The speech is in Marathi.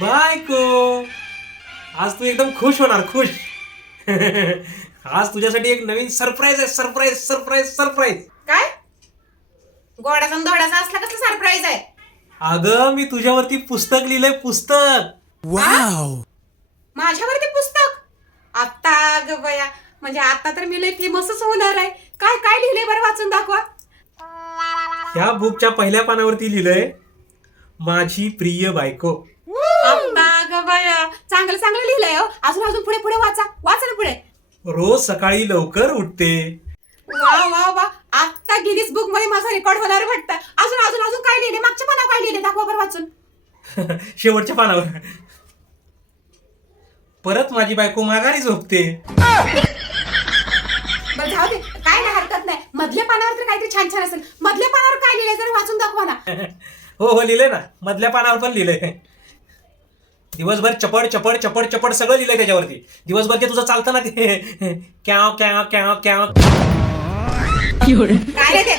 बायको, आज तू एकदम खुश होणार, खुश. आज तुझ्यासाठी एक नवीन सरप्राईज आहे. Surprise surprise surprise. काय गोडाचा आणि धोडाचा असला कसला सरप्राईज आहे? अगं, मी तुझ्यावरती पुस्तक लिहिलंय, पुस्तक. वाव. माझ्यावरती पुस्तक? आता ग बया, म्हणजे आता तर मी लय फेमसच होणार आहे. काय काय लिहिलंय बरं, वाचून दाखवा. ह्या बुकच्या पहिल्या पानावरती लिहिलंय, माझी प्रिय बायको. आता ग बया, चांगलं चांगलं लिहिलंय हो. अजून अजून पुढे पुढे वाचा, वाचा ना पुढे. रोज सकाळी लवकर उठते. वा वा वा, आता गिनीज बुक मध्ये माझा रेकॉर्ड होणार वाटतं. अजून अजून अजून काय लिहिले? मागच्या पानावर काय लिहिले दाखवा बरं वाचून. शेवटच्या पानावर, परत माझी बायको माघारी झोपते. बरं जाऊ दे, काय नाही, हरकत नाही. मधल्या पानावर तर काहीतरी छान छान असेल. मधल्या पानावर काय लिहिलंय जरा वाचून दाखवा ना. हो हो, लिहिलंय ना, मधल्या पानावर पण लिहिलंय. दिवसभर चपड चपड चपड चपड सगळं लिहिलंय त्याच्यावरती. दिवसभर ते तुझं चालतं ना, ते कॅव कॅव कॅव कॅव. काय रे ते?